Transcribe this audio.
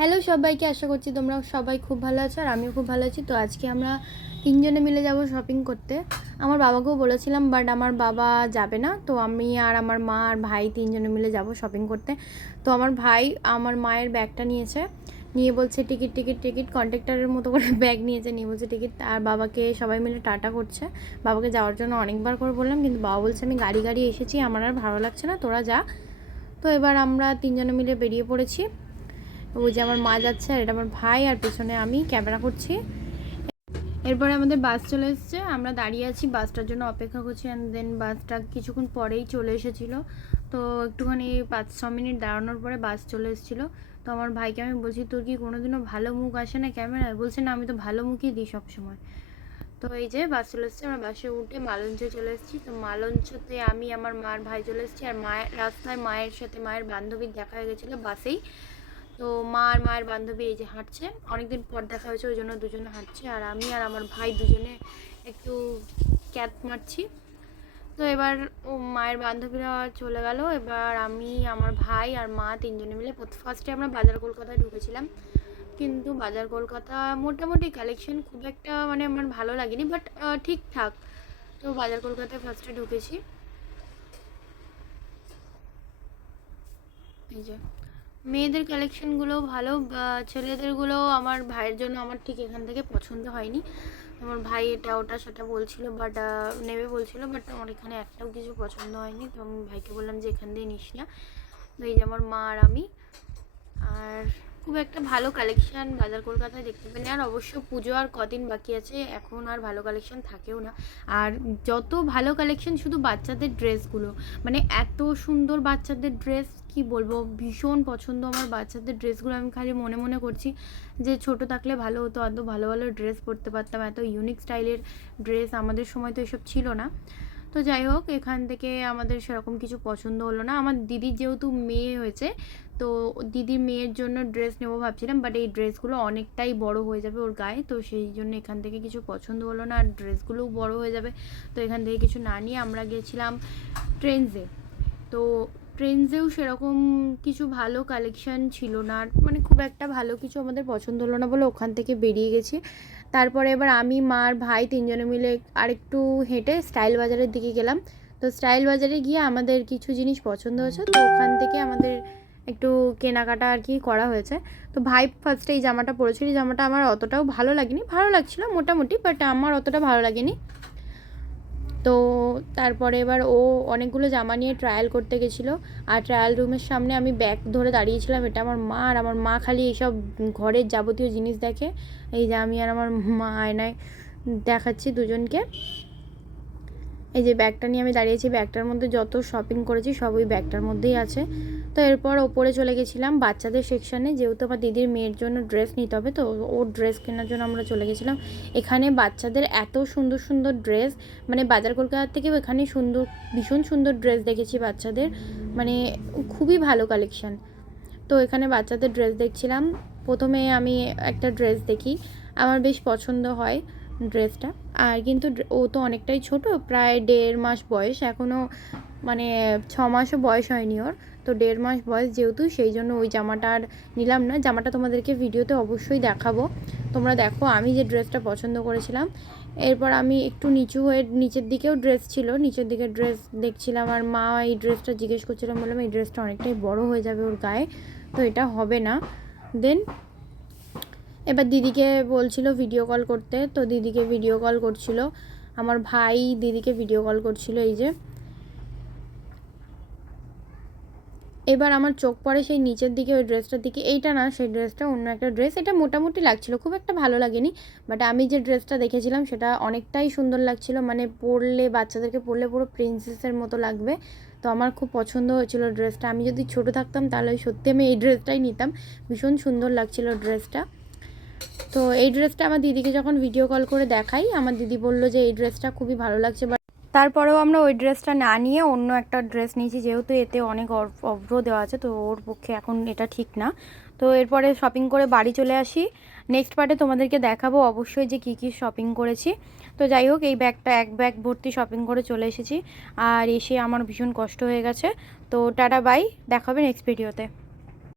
Hello সবাইকে, আশা করছি তোমরা সবাই খুব ভালো আছো আর আমিও খুব ভালো আছি। তো আজকে আমরা তিনজনে মিলে যাব শপিং করতে। আমার বাবাকেও বলেছিলাম, বাট আমার বাবা যাবে না। তো আমি আর আমার মা আর ভাই তিনজনে মিলে যাব শপিং করতে। তো আমার ভাই আমার মায়ের ব্যাগটা নিয়েছে, নিয়ে বলছে টিকিট টিকিট টিকিট, কন্ট্রাক্টরের মতো করে ব্যাগ নিয়ে বলছে টিকিট। আর বাবাকে সবাই মিলে টাটা করছে। বাবাকে যাওয়ার জন্য অনেকবার করে বললাম, কিন্তু বাবা বলছে আমি গাড়ি এসেছি, আমার আর ভালো লাগছে না, তোরা যা। তো এবার আমরা তিনজনে মিলে বেরিয়ে পড়েছি। ওই যে আমার মা যাচ্ছে, আর এটা আমার ভাই, আর পেছনে আমি ক্যামেরা করছি। এরপরে আমাদের বাস চলে এসেছে, আমরা দাঁড়িয়ে আছি বাসটার জন্য অপেক্ষা করছি। অ্যান্ড দেন বাসটা কিছুক্ষণ পরেই চলে এসেছিলো। তো একটুখানি 5-6 মিনিট দাঁড়ানোর পরে বাস চলে এসেছিলো। তো আমার ভাইকে আমি বলছি, তোর কি কোনোদিনও ভালো মুখ আসে না ক্যামেরায়? বলছে না, আমি তো ভালো মুখই দিই সবসময়। তো এই যে বাস চলে এসেছে, আমরা বাসে উঠে মালঞ্চে চলে এসেছি। তো মালঞ্চতে আমি আমার মার ভাই চলে এসেছি। আর রাস্তায় মায়ের সাথে মায়ের বান্ধবীর দেখা হয়ে গেছিলো বাসেই। তো মা আর মায়ের বান্ধবী এই যে হাঁটছে, অনেকদিন পর দেখা হয়েছে, ওই জন্য দুজনে হাঁটছে। আর আমি আর আমার ভাই দুজনে একটু ক্যাট মারছি। তো এবার ও মায়ের বান্ধবীরা চলে গেল, এবার আমি আমার ভাই আর মা তিনজনে মিলে ফার্স্টে আমরা বাজার কলকাতায় ঢুকেছিলাম। কিন্তু বাজার কলকাতা মোটামুটি কালেকশন খুব একটা মানে আমার ভালো লাগেনি, বাট ঠিকঠাক। তো বাজার কলকাতায় ফার্স্টে ঢুকেছি। এই যে মেয়েদের কালেকশনগুলো ভালো, ছেলেদেরগুলো আমার ভাইয়ের জন্য আমার ঠিক এখান থেকে পছন্দ হয়নি। আমার ভাই এটা ওটা সেটা বলছিল, বাট নেবে বলছিল, বাট আমার এখানে একটাও কিছু পছন্দ হয়নি। তো আমি ভাইকে বললাম যে এখান দিয়ে নিস না। তো এই যে আমার মা আর আমি। আর খুব একটা ভালো কালেকশান বাজার কলকাতায় দেখতে পেলে। আর অবশ্য পুজো আর কদিন বাকি আছে, এখন আর ভালো কালেকশান থাকেও না। আর যত ভালো কালেকশান শুধু বাচ্চাদের ড্রেসগুলো, মানে এত সুন্দর বাচ্চাদের ড্রেস, কি বলবো, ভীষণ পছন্দ আমার বাচ্চাদের ড্রেসগুলো। আমি খালি মনে মনে করছি যে ছোট থাকলে ভালো হতো, এত ভালো ভালো ড্রেস পরতে পারতাম, এত ইউনিক স্টাইলের ড্রেস। আমাদের সময় তো এসব ছিল না। তো যাই হোক, এখান থেকে আমাদের সেরকম কিছু পছন্দ হলো না। আমার দিদির যেহেতু মেয়ে হয়েছে, তো দিদির মেয়ের জন্য ড্রেস নেবো ভাবছিলাম, বাট এই ড্রেসগুলো অনেকটাই বড় হয়ে যাবে ওর গায়ে। তো সেই জন্য এখান থেকে কিছু পছন্দ হলো না, আর ড্রেসগুলোও বড় হয়ে যাবে। তো এখান থেকে কিছু না নিয়ে আমরা গেছিলাম ট্রেন্ডসে। তো ট্রেন্ডসেও সেরকম কিছু ভালো কালেকশান ছিল না, মানে খুব একটা ভালো কিছু আমাদের পছন্দ হলো না বলে ওখান থেকে বেরিয়ে গেছি। তারপরে এবার আমি, মা আর ভাই তিনজনে মিলে আরেকটু হেঁটে স্টাইল বাজারের দিকে গেলাম। তো স্টাইল বাজারে গিয়ে আমাদের কিছু জিনিস পছন্দ হয়েছে, তো ওখান থেকে আমাদের একটু কেনাকাটা আর কি করা হয়েছে। তো ভাই ফার্স্টে এই জামাটা পরেছিল, এই জামাটা আমার অতটাও ভালো লাগেনি, ভালো লাগছিলো মোটামুটি, বাট আমার অতটা ভালো লাগেনি। তো তারপরে এবার ও অনেকগুলো জামা নিয়ে ট্রায়াল করতে গেছিলো। আর ট্রায়াল রুমের সামনে আমি ব্যাগ ধরে দাঁড়িয়েছিলাম, এটা আমার মা। আর আমার মা খালি এইসব ঘরের যাবতীয় জিনিস দেখে। এই যে আমি আর আমার মা আয়নায় দেখাচ্ছি দুজনকে। এই যে ব্যাগটা নিয়ে আমি দাঁড়িয়েছি, ব্যাগটার মধ্যে যত শপিং করেছি সব ওই ব্যাগটার মধ্যেই আছে। তো এরপর ওপরে চলে গেছিলাম বাচ্চাদের সেকশানে, যেহেতু আমার দিদির মেয়ের জন্য ড্রেস নিতে হবে, তো ওর ড্রেস কেনার জন্য আমরা চলে গেছিলাম। এখানে বাচ্চাদের এত সুন্দর সুন্দর ড্রেস, মানে বাজার কলকাতার থেকেও এখানে সুন্দর, ভীষণ সুন্দর ড্রেস দেখেছি বাচ্চাদের, মানে খুবই ভালো কালেকশান। তো এখানে বাচ্চাদের ড্রেস দেখছিলাম। প্রথমে আমি একটা ড্রেস দেখি, আমার বেশ পছন্দ হয় ড্রেসটা। আর কিন্তু ও তো অনেকটাই ছোট, প্রায় 1.5 মাস বয়স, এখনও মানে 6 মাসও বয়স হয়নি ওর। তো 1.5 মাস বয়স যেহেতু, সেই জন্য ওই জামাটা আর নিলাম না। জামাটা তোমাদেরকে ভিডিওতে অবশ্যই দেখাবো, তোমরা দেখো আমি যে ড্রেসটা পছন্দ করেছিলাম। এরপর আমি একটু নিচু হয়ে, নিচের দিকেও ড্রেস ছিল, নিচের দিকে ড্রেস দেখছিলাম। আর মা এই ড্রেসটা জিজ্ঞেস করছিলাম, বললাম এই ড্রেসটা অনেকটাই বড় হয়ে যাবে ওর গায়ে, তো এটা হবে না। দেন এবার দিদিকে বলছিল ভিডিও কল করতে, তো দিদিকে ভিডিও কল করছিল আমার ভাই, দিদিকে ভিডিও কল করছিল। এই যে এবার আমার চোখ পড়ে সেই নিচের দিকে, ওই ড্রেসটার দিকে। এইটা না, সেই ড্রেসটা অন্য একটা ড্রেস, এটা মোটামুটি লাগছিল, খুব একটা ভালো লাগেনি। বাট আমি যে ড্রেসটা দেখেছিলাম সেটা অনেকটাই সুন্দর লাগছিল, মানে পরলে, বাচ্চাদেরকে পরলে পুরো প্রিন্সেসের মতো লাগবে। তো আমার খুব পছন্দ হয়েছিল ড্রেসটা। আমি যদি ছোটো থাকতাম তাহলে সত্যি আমি এই ড্রেসটাই নিতাম, ভীষণ সুন্দর লাগছিল ড্রেসটা। তো এই ড্রেসটা আমার দিদিকে যখন ভিডিও কল করে দেখাই, আমার দিদি বলল যে এই ড্রেসটা খুবই ভালো লাগছে। তারপরেও আমরা ওই ড্রেসটা না নিয়ে অন্য একটা ড্রেস নিয়েছি, যেহেতু এতে অনেক অভ্র দেওয়া আছে, তো ওর পক্ষে এখন এটা ঠিক না। তো এরপরে শপিং করে বাড়ি চলে আসি। নেক্সট পার্টে তোমাদেরকে দেখাবো অবশ্যই যে কী কী শপিং করেছি। তো যাই হোক, এই ব্যাগটা এক ব্যাগ ভর্তি শপিং করে চলে এসেছি, আর এসে আমার ভীষণ কষ্ট হয়ে গেছে। তো টাটা বাই, দেখাবে নেক্সট ভিডিওতে।